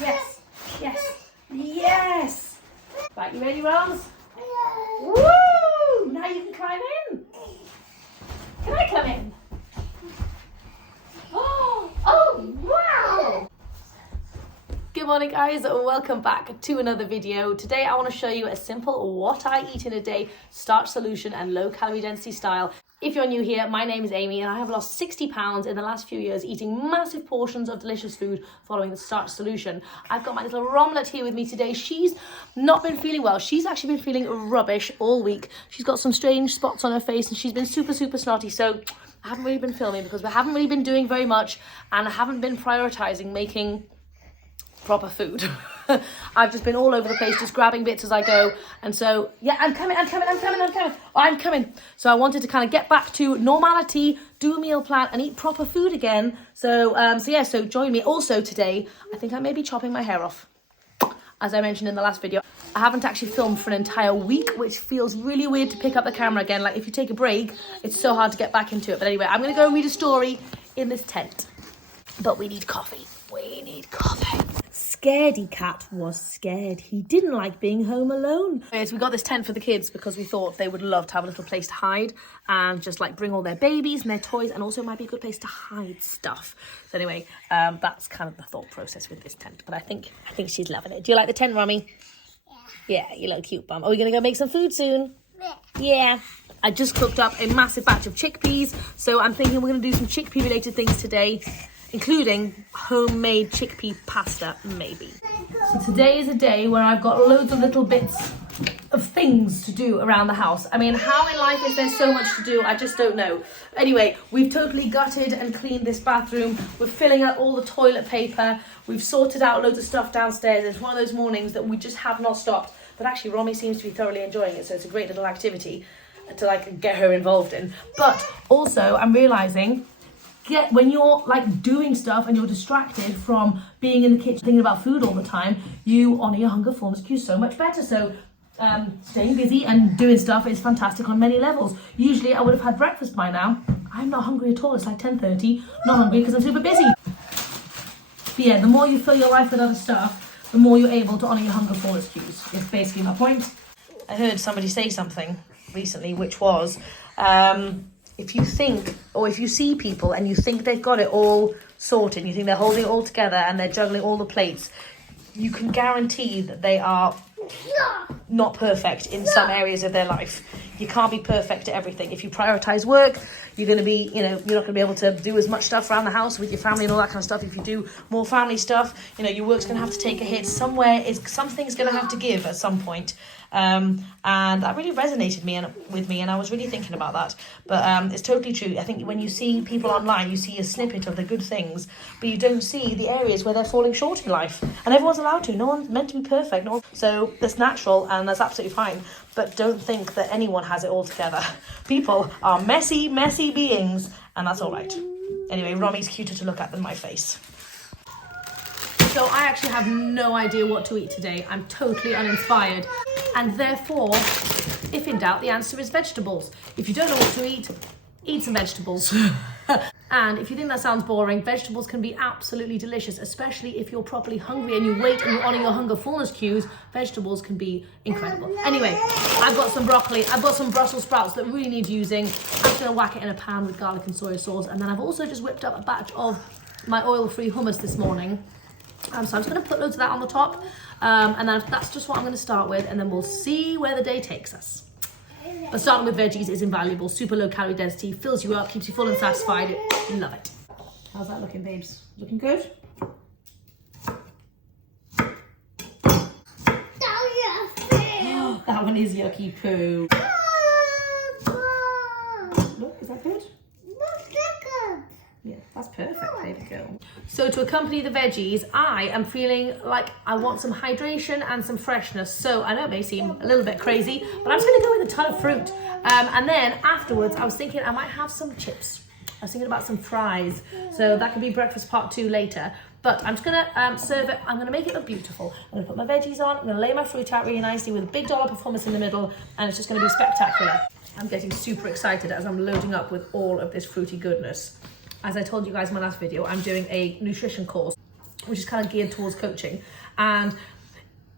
Yes. Yes. Yes. Right, you ready, Rose? Woo! Now you can climb in. Can I come in? Oh, wow! Good morning, guys. Welcome back to another video. Today I want to show you a simple what I eat in a day starch solution and low calorie density style. If you're new here, my name is Amy and I have lost 60 pounds in the last few years eating massive portions of delicious food following the starch solution. I've got my little Romlet here with me today. She's not been feeling well. She's actually been feeling rubbish all week. She's got some strange spots on her face and she's been super snotty. So I haven't really been filming because we haven't really been doing very much and I haven't been prioritizing making proper food. I've just been all over the place, just grabbing bits as I go. And so, yeah, I'm coming. Oh, I'm coming. So I wanted to kind of get back to normality, do a meal plan and eat proper food again. So join me. Also today, I think I may be chopping my hair off. As I mentioned in the last video, I haven't actually filmed for an entire week, which feels really weird to pick up the camera again. Like if you take a break, it's so hard to get back into it. But anyway, I'm going to go read a story in this tent. But we need coffee. We need coffee. Scaredy cat was scared. He didn't like being home alone. So we got this tent for the kids because we thought they would love to have a little place to hide and just like bring all their babies and their toys, and also it might be a good place to hide stuff. So anyway, that's kind of the thought process with this tent. But I think she's loving it. Do you like the tent, Rummy? Yeah, you little cute bum. Are we gonna go make some food soon? Yeah. I just cooked up a massive batch of chickpeas, so I'm thinking we're gonna do some chickpea related things today, including homemade chickpea pasta, maybe. So today is a day where I've got loads of little bits of things to do around the house. I mean, how in life is there so much to do? I just don't know. Anyway, we've totally gutted and cleaned this bathroom. We're filling out all the toilet paper. We've sorted out loads of stuff downstairs. It's one of those mornings that we just have not stopped. But actually, Romy seems to be thoroughly enjoying it, so it's a great little activity to like get her involved in. But also, I'm realizing when you're like doing stuff and you're distracted from being in the kitchen thinking about food all the time, you honour your hunger fullness cues so much better. So staying busy and doing stuff is fantastic on many levels. Usually I would have had breakfast by now. I'm not hungry at all. It's like 10:30. Not hungry because I'm super busy. But yeah, the more you fill your life with other stuff, the more you're able to honour your hunger fullness cues. It's basically my point. I heard somebody say something recently, which was if you think, or if you see people and you think they've got it all sorted, you think they're holding it all together and they're juggling all the plates, you can guarantee that they are not perfect in some areas of their life. You can't be perfect at everything. If you prioritize work, you're going to be, you're not going to be able to do as much stuff around the house with your family and all that kind of stuff. If you do more family stuff, your work's going to have to take a hit. Something's going to have to give at some point. And that really resonated with me, and I was really thinking about that. But it's totally true. I think when you see people online, you see a snippet of the good things, but you don't see the areas where they're falling short in life. And everyone's allowed to. No one's meant to be perfect. So that's natural, and that's absolutely fine. But don't think that anyone has it all together. People are messy beings, and that's all right. Anyway, Romy's cuter to look at than my face. So I actually have no idea what to eat today. I'm totally uninspired. And therefore, if in doubt, the answer is vegetables. If you don't know what to eat some vegetables. And if you think that sounds boring, vegetables can be absolutely delicious, especially if you're properly hungry and you wait and you honour your hunger fullness cues. Vegetables can be incredible. Anyway, I've got some broccoli. I've got some Brussels sprouts that really need using. I'm just going to whack it in a pan with garlic and soy sauce. And then I've also just whipped up a batch of my oil-free hummus this morning. So I'm just going to put loads of that on the top. And then that's just what I'm going to start with. And then we'll see where the day takes us. But starting with veggies is invaluable. Super low calorie density, fills you up, keeps you full and satisfied. Love it. How's that looking, babes? Looking good? That one is yucky poo. Look, is that good? Yeah, that's perfect, baby girl. So to accompany the veggies, I am feeling like I want some hydration and some freshness. So I know it may seem a little bit crazy, but I'm just going to go with a ton of fruit. And then afterwards, I was thinking I might have some chips. I was thinking about some fries. So that could be breakfast part 2 later. But I'm just going to serve it. I'm going to make it look beautiful. I'm going to put my veggies on. I'm going to lay my fruit out really nicely with a big dollop of hummus in the middle. And it's just going to be spectacular. I'm getting super excited as I'm loading up with all of this fruity goodness. As I told you guys in my last video, I'm doing a nutrition course which is kind of geared towards coaching. And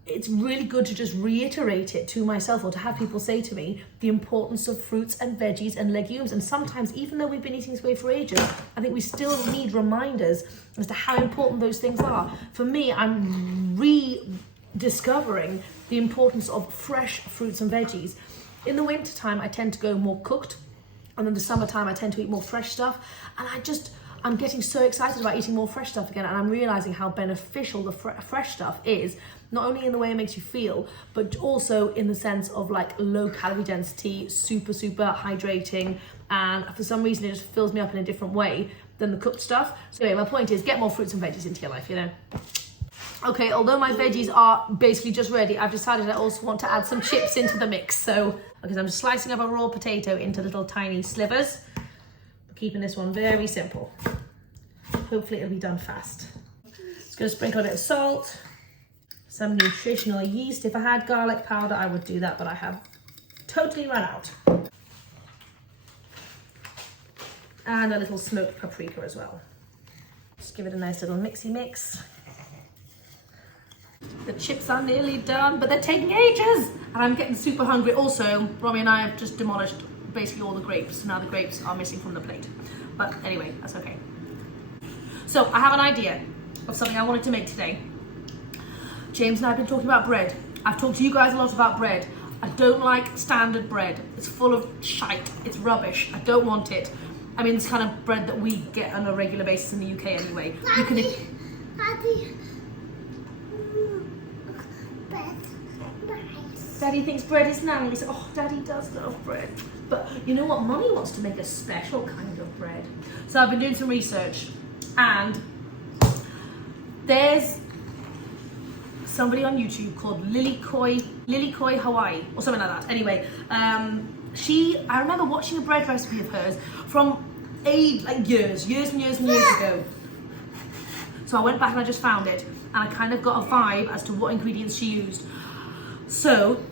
it's really good to just reiterate it to myself, or to have people say to me the importance of fruits and veggies and legumes. And sometimes, even though we've been eating this way for ages, I think we still need reminders as to how important those things are. For me, I'm rediscovering the importance of fresh fruits and veggies. In the winter time, I tend to go more cooked, and in the summertime, I tend to eat more fresh stuff. And I'm getting so excited about eating more fresh stuff again, and I'm realizing how beneficial the fresh stuff is, not only in the way it makes you feel, but also in the sense of like low calorie density, super hydrating, and for some reason it just fills me up in a different way than the cooked stuff. So anyway, my point is, get more fruits and veggies into your life, you know. Okay, although my veggies are basically just ready, I've decided I also want to add some chips into the mix. So, because I'm just slicing up a raw potato into little tiny slivers, keeping this one very simple. Hopefully it'll be done fast. Just gonna sprinkle a bit of salt, some nutritional yeast. If I had garlic powder, I would do that, but I have totally run out. And a little smoked paprika as well. Just give it a nice little mixy mix. The chips are nearly done, but they're taking ages, and I'm getting super hungry. Also, Romy and I have just demolished basically all the grapes. Now the grapes are missing from the plate. But anyway, that's okay. So I have an idea of something I wanted to make today. James and I have been talking about bread. I've talked to you guys a lot about bread. I don't like standard bread. It's full of shite. It's rubbish. I don't want it. I mean, it's kind of bread that we get on a regular basis in the UK anyway. Daddy, you can... Daddy. Bread. Nice. Daddy thinks bread is nice. Oh, Daddy does love bread. But you know what? Mummy wants to make a special kind of bread. So I've been doing some research, and there's somebody on YouTube called Lilikoi Hawaii or something like that. Anyway, I remember watching a bread recipe of hers from years and years ago. So I went back and I just found it, and I kind of got a vibe as to what ingredients she used. So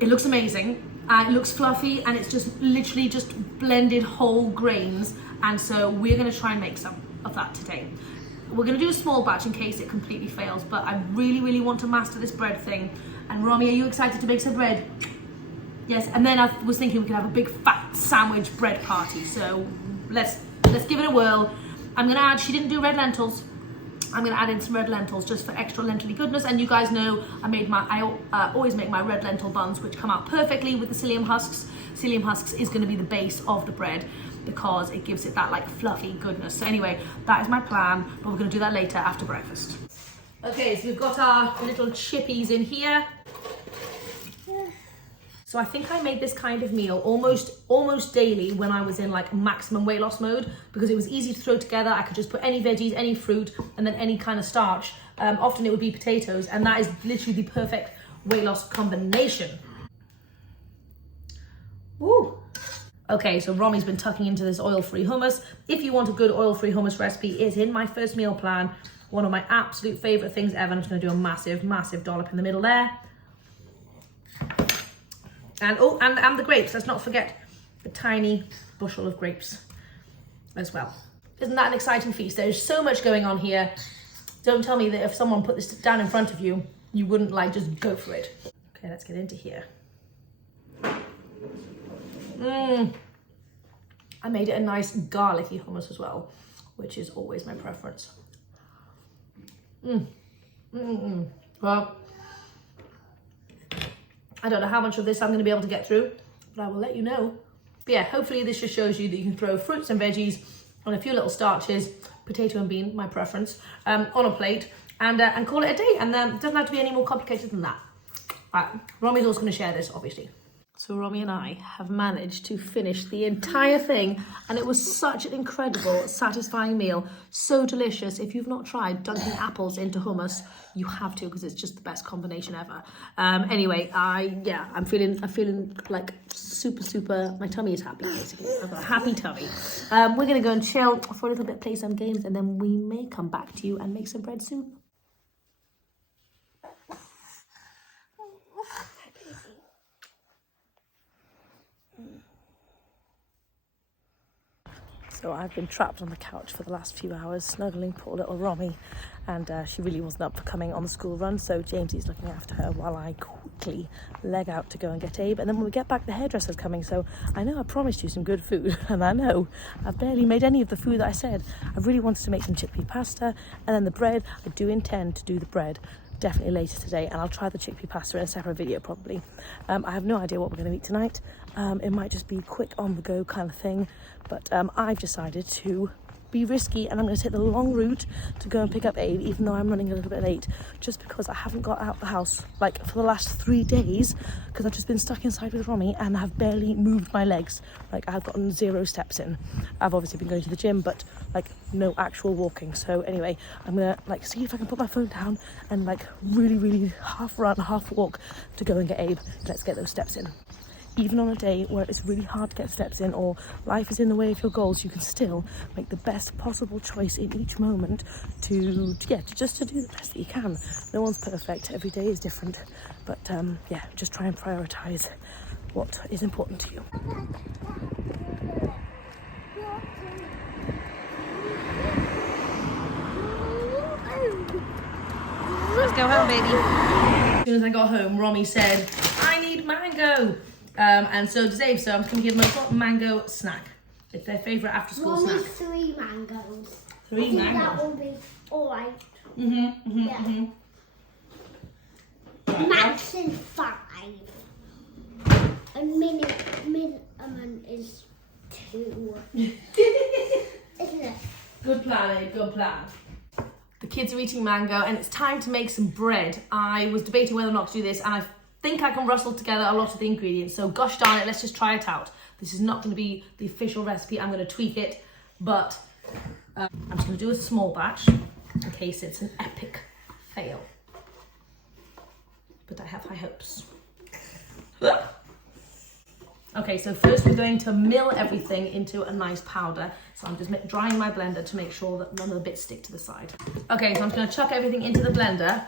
it looks amazing, it looks fluffy, and it's just literally just blended whole grains. And so we're going to try and make some of that today. We're going to do a small batch in case it completely fails, but I really want to master this bread thing. And Romy, are you excited to make some bread? Yes. And then I was thinking we could have a big fat sandwich bread party. So let's give it a whirl. I'm going to add, she didn't do red lentils. I'm going to add in some red lentils just for extra lentil-y goodness. And you guys know I always make my red lentil buns, which come out perfectly with the psyllium husks. Psyllium husks is going to be the base of the bread because it gives it that like fluffy goodness. So anyway, that is my plan, but we're going to do that later after breakfast. Okay, so we've got our little chippies in here. So I think I made this kind of meal almost daily when I was in like maximum weight loss mode, because it was easy to throw together. I could just put any veggies, any fruit, and then any kind of starch. Often it would be potatoes, and that is literally the perfect weight loss combination. Woo! Okay, so Romy's been tucking into this oil-free hummus. If you want a good oil-free hummus recipe, it's in my first meal plan. One of my absolute favorite things ever. I'm just gonna do a massive dollop in the middle there. And oh, and the grapes. Let's not forget the tiny bushel of grapes as well. Isn't that an exciting feast? There's so much going on here. Don't tell me that if someone put this down in front of you, you wouldn't like just go for it. Okay, let's get into here. I made it a nice garlicky hummus as well, which is always my preference. Well, I don't know how much of this I'm going to be able to get through, but I will let you know. But yeah, hopefully this just shows you that you can throw fruits and veggies on a few little starches, potato and bean, my preference, on a plate, and call it a day. And it doesn't have to be any more complicated than that. Right, Romy's also going to share this, obviously. So Romy and I have managed to finish the entire thing, and it was such an incredible, satisfying meal. So delicious. If you've not tried dunking apples into hummus, you have to, because it's just the best combination ever. Anyway, I'm feeling like super, my tummy is happy, basically. I've got a happy tummy. We're gonna go and chill for a little bit, play some games, and then we may come back to you and make some bread soup. So I've been trapped on the couch for the last few hours, snuggling poor little Romy, and she really wasn't up for coming on the school run, so Jamesy's looking after her while I quickly leg out to go and get Abe. And then when we get back, the hairdresser's coming, so I know I promised you some good food, and I know I've barely made any of the food that I said. I really wanted to make some chickpea pasta, and then the bread, I do intend to do the bread definitely later today, and I'll try the chickpea pasta in a separate video probably. I have no idea what we're going to eat tonight. It might just be quick on the go kind of thing, but I've decided to be risky, and I'm going to take the long route to go and pick up Abe, even though I'm running a little bit late, just because I haven't got out the house like for the last 3 days, because I've just been stuck inside with Romy and have barely moved my legs. Like, I've gotten 0 steps in. I've obviously been going to the gym, but like no actual walking. So anyway, I'm gonna like see if I can put my phone down and like really half run, half walk to go and get Abe. Let's get those steps in. Even on a day where it's really hard to get steps in, or life is in the way of your goals, you can still make the best possible choice in each moment to do the best that you can. No one's perfect, every day is different, but yeah, just try and prioritize what is important to you. Let's go home, baby. As soon as I got home, Romy said, I need mango. And so does Abe, so I'm just going to give them a mango snack. It's their favourite after school snack. 3 mangoes. 3 mangoes? That will be alright. Right, Maximum 5. A minimum is 2. Isn't it? Good plan, Abe, good plan. The kids are eating mango and it's time to make some bread. I was debating whether or not to do this, and I think I can rustle together a lot of the ingredients, so gosh darn it, let's just try it out. This is not going to be the official recipe, I'm going to tweak it, but I'm just going to do a small batch in case it's an epic fail. But I have high hopes. Okay, so first we're going to mill everything into a nice powder. So I'm just drying my blender to make sure that none of the bits stick to the side. Okay, so I'm just going to chuck everything into the blender.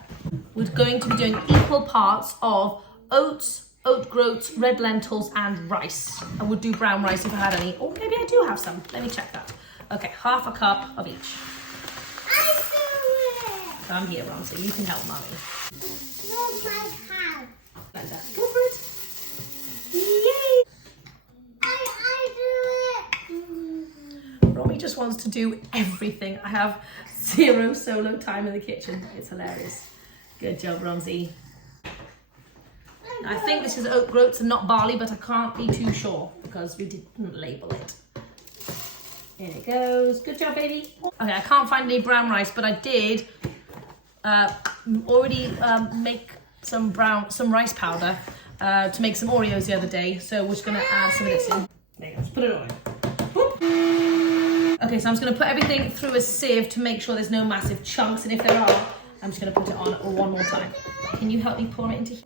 We're going to be doing equal parts of oats, oat groats, red lentils, and rice. I would do brown rice if I had any. Oh, maybe I do have some. Let me check that. Okay, half a cup of each. I do it! I'm here, Ron, so you can help Mummy. Where's my hand? Blender. Go for it. Yay! I do it! Romy just wants to do everything. I have 0 solo time in the kitchen. It's hilarious. Good job, Romsey. I think this is oat groats and not barley, but I can't be too sure because we didn't label it. There it goes. Good job, baby. Okay, I can't find any brown rice, but I did already make some rice powder to make some Oreos the other day. So we're just gonna add some of this in. There you go. Just put it on. Okay, so I'm just gonna put everything through a sieve to make sure there's no massive chunks, and if there are, I'm just gonna put it on one more time. Can you help me pour it into here?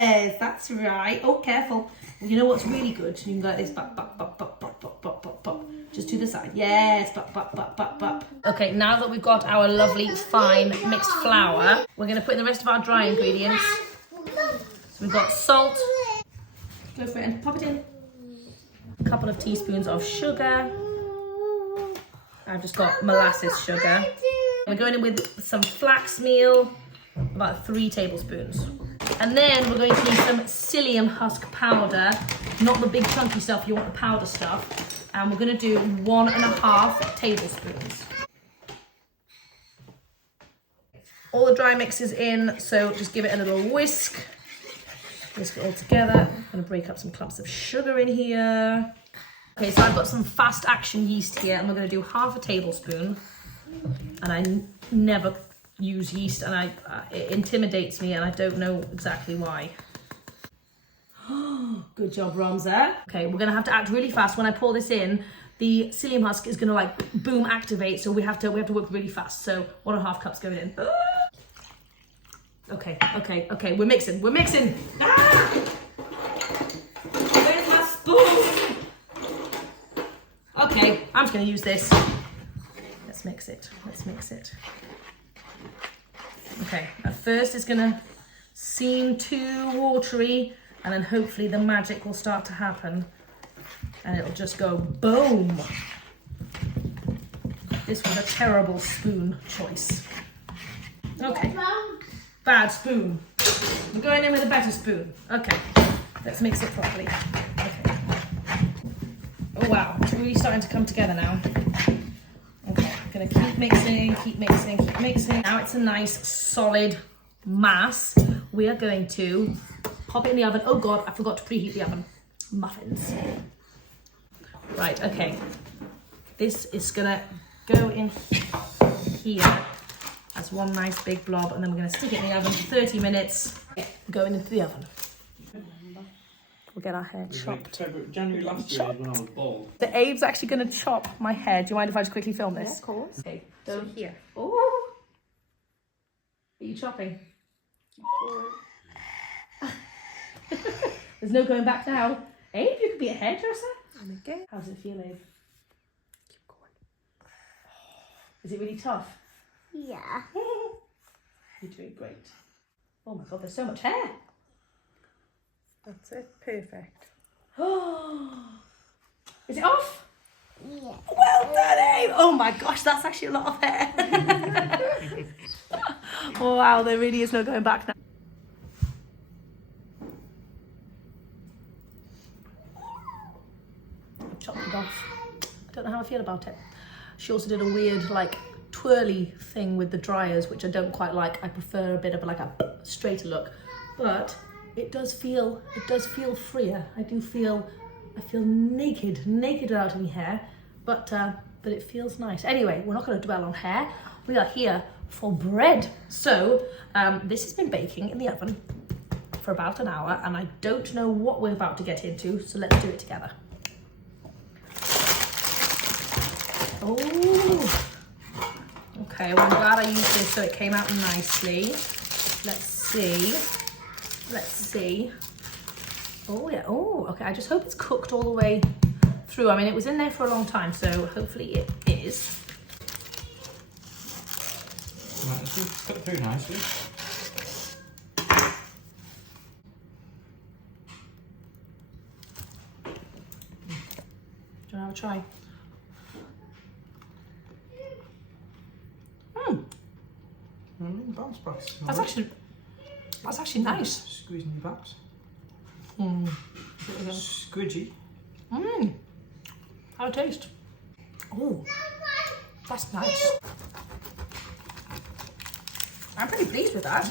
Yes, that's right. Oh, careful. You know what's really good? You can go like this, bop, bop, bop, bop, bop, bop, bop, bop, bop. Just to the side. Yes, bop, bop, bop, bop, bop. Okay, now that we've got our lovely fine mixed flour, we're gonna put in the rest of our dry ingredients. So we've got salt. Go for it and pop it in. A couple of teaspoons of sugar. I've just got molasses sugar. We're going in with some flax meal, about 3 tablespoons. And then we're going to need some psyllium husk powder, not the big chunky stuff, you want the powder stuff. And we're going to do 1.5 tablespoons. All the dry mix is in, so just give it a little whisk. Whisk it all together. I'm going to break up some clumps of sugar in here. Okay, so I've got some fast action yeast here, and we're going to do 1/2 tablespoon. And I never use yeast, and it intimidates me, and I don't know exactly why. Good job, Romza. Okay, we're going to have to act really fast. When I pour this in, the psyllium husk is going to like boom activate, so we have to work really fast. So 1.5 cups going in. Okay, we're mixing. Ah! Where's my spoon? Okay, I'm just going to use this. Let's mix it. Okay, at first it's going to seem too watery, and then hopefully the magic will start to happen. and it'll just go boom. This was a terrible spoon choice. Okay, bad spoon. We're going in with a better spoon. Okay, let's mix it properly. Okay. Oh wow, it's really starting to come together now. Okay, I'm gonna keep mixing, keep mixing, keep mixing. Now it's a nice solid mass. We are going to pop it in the oven. Oh God, I forgot to preheat the oven. Muffins. Right, okay. This is gonna go in here as one nice big blob, and then we're gonna stick it in the oven for 30 minutes. Going into the oven. We'll get our hair chopped. January last year when I was bald. So Abe's actually gonna chop my hair. Do you mind if I just quickly film this? Yeah, of course. Okay, So here. Oh! Are you chopping? There's no going back now. Abe, you could be a hairdresser. Okay. How does it feel, Abe? Keep going. Is it really tough? Yeah. You're doing great. Oh my God, there's so much hair. That's it. Perfect. Is it off? Yeah. Well done, Abe. Oh my gosh, that's actually a lot of hair. Oh, wow, there really is no going back now. I've chopped it off. I don't know how I feel about it. She also did a weird, like, twirly thing with the dryers, which I don't quite like. I prefer a bit of like a straighter look, but it does feel freer. I feel naked without any hair, but it feels nice. Anyway, we're not going to dwell on hair. We are here for bread. So this has been baking in the oven for about an hour, and I don't know what we're about to get into, so let's do it together. Oh. Okay, well I'm glad I used this so it came out nicely. Let's see. Let's see. Oh yeah, oh, okay, I just hope it's cooked all the way through. I mean, it was in there for a long time, so hopefully it is. Right, it's cut through nicely. Do you want to have a try? Bounce backs. That's actually nice. Squeezing your baps. Squidgy. How it taste? Oh, that's nice. I'm pretty pleased with that.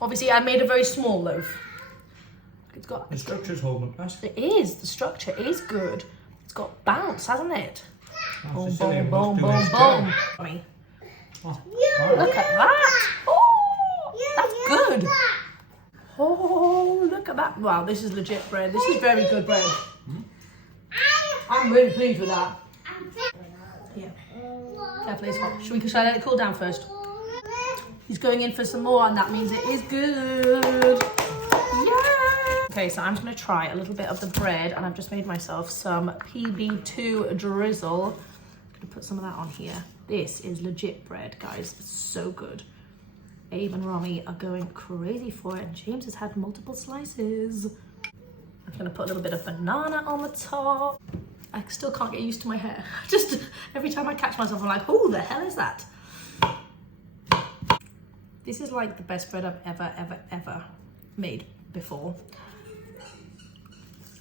Obviously, I made a very small loaf. It's got. The structure's holding up nice. It is. The structure is good. It's got bounce, hasn't it? Boom, Sicilian boom, boom, was boom, doing boom. this I mean, Oh, look at that. Oh, that's good. Oh, look at that. Wow, this is legit bread. This is very good bread. I'm really pleased with that. Yeah. Carefully, it's hot. Should I let it cool down first? He's going in for some more, and that means it is good. Yeah. Okay, so I'm just going to try a little bit of the bread, and I've just made myself some PB2 drizzle. I'm going to put some of that on here. This is legit bread, guys. It's so good. Abe and Romy are going crazy for it, and James has had multiple slices. I'm going to put a little bit of banana on the top. I still can't get used to my hair. Just every time I catch myself, I'm like, who the hell is that? This is like the best bread I've ever made before.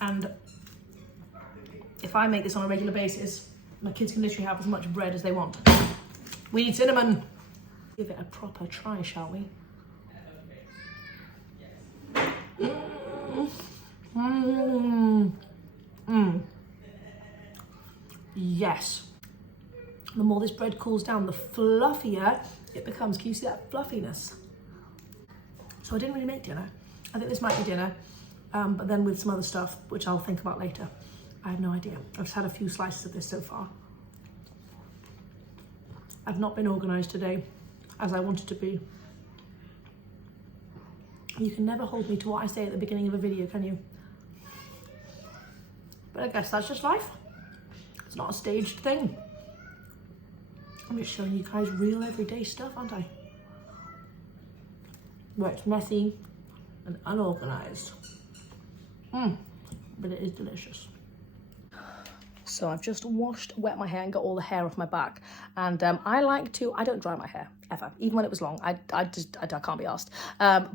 And if I make this on a regular basis, my kids can literally have as much bread as they want. We need cinnamon. Give it a proper try, shall we? Yes. The more this bread cools down, the fluffier it becomes. Can you see that fluffiness? So I didn't really make dinner. I think this might be dinner, but then with some other stuff, which I'll think about later. I have no idea. I've just had a few slices of this so far. I've not been organised today as I wanted to be. You can never hold me to what I say at the beginning of a video, can you? But I guess that's just life. It's not a staged thing. I'm just showing you guys real everyday stuff, aren't I? Where it's messy and unorganised. but it is delicious. So I've just wet my hair and got all the hair off my back. And I don't dry my hair, ever. Even when it was long, I can't be arsed.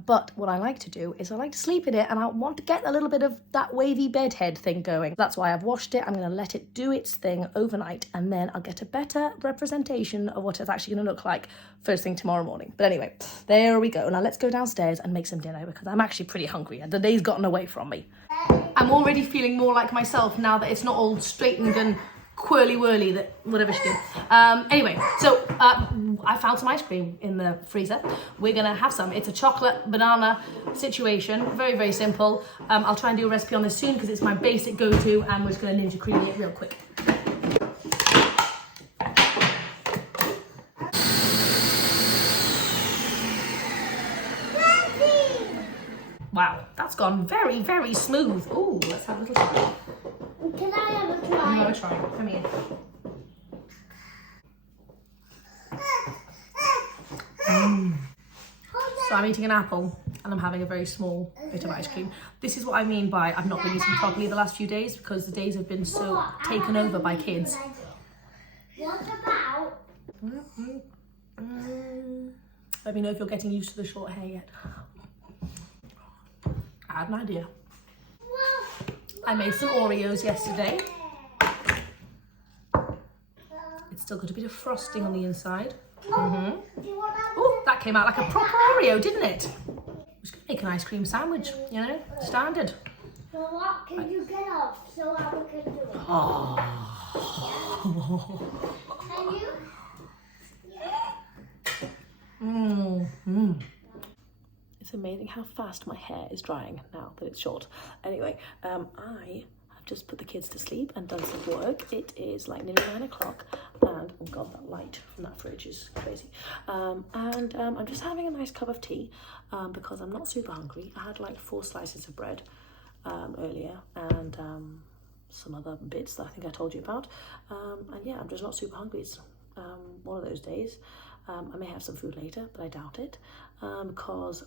But what I like to do is I like to sleep in it, and I want to get a little bit of that wavy bedhead thing going. That's why I've washed it. I'm gonna let it do its thing overnight, and then I'll get a better representation of what it's actually gonna look like first thing tomorrow morning. But anyway, there we go. Now let's go downstairs and make some dinner, because I'm actually pretty hungry and the day's gotten away from me. I'm already feeling more like myself now that it's not all straightened and whirly that whatever she did. Anyway, so I found some ice cream in the freezer. We're gonna have some. It's a chocolate banana situation. Very, very simple. I'll try and do a recipe on this soon because it's my basic go-to, and we're just gonna Ninja Creamy it real quick. Wow, that's gone very, very smooth. Ooh, let's have a little try. Can I have a try? Have a try. Come here. So I'm eating an apple and I'm having a very small bit of ice cream. This is what I mean by I've not been eating properly the last few days, because the days have been so taken over by kids. What about? Let me know if you're getting used to the short hair yet. I had an idea. I made some Oreos yesterday. It's still got a bit of frosting on the inside. Oh, that came out like a proper Oreo, didn't it? I'm just gonna make an ice cream sandwich, you know, standard. So what can you get off so I can do it? Oh. Can you? It's amazing how fast my hair is drying now that it's short. Anyway, I have just put the kids to sleep and done some work. It is like nearly 9 o'clock, and oh god, that light from that fridge is crazy. I'm just having a nice cup of tea because I'm not super hungry. I had like 4 slices of bread earlier, and some other bits that I think I told you about. And yeah, I'm just not super hungry. It's one of those days. I may have some food later, but I doubt it, because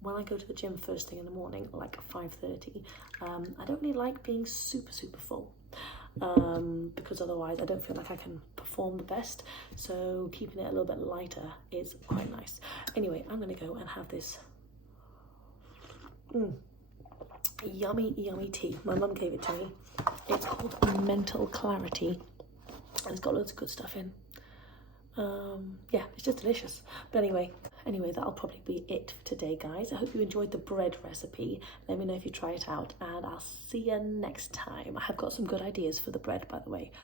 when I go to the gym first thing in the morning, like 5:30, I don't really like being super full, because otherwise I don't feel like I can perform the best. So keeping it a little bit lighter is quite nice. Anyway, I'm gonna go and have this yummy tea. My mum gave it to me. It's called Mental Clarity, and it's got loads of good stuff in. Yeah, it's just delicious. But anyway, that'll probably be it for today, guys. I hope you enjoyed the bread recipe. Let me know if you try it out, and I'll see you next time. I have got some good ideas for the bread, by the way.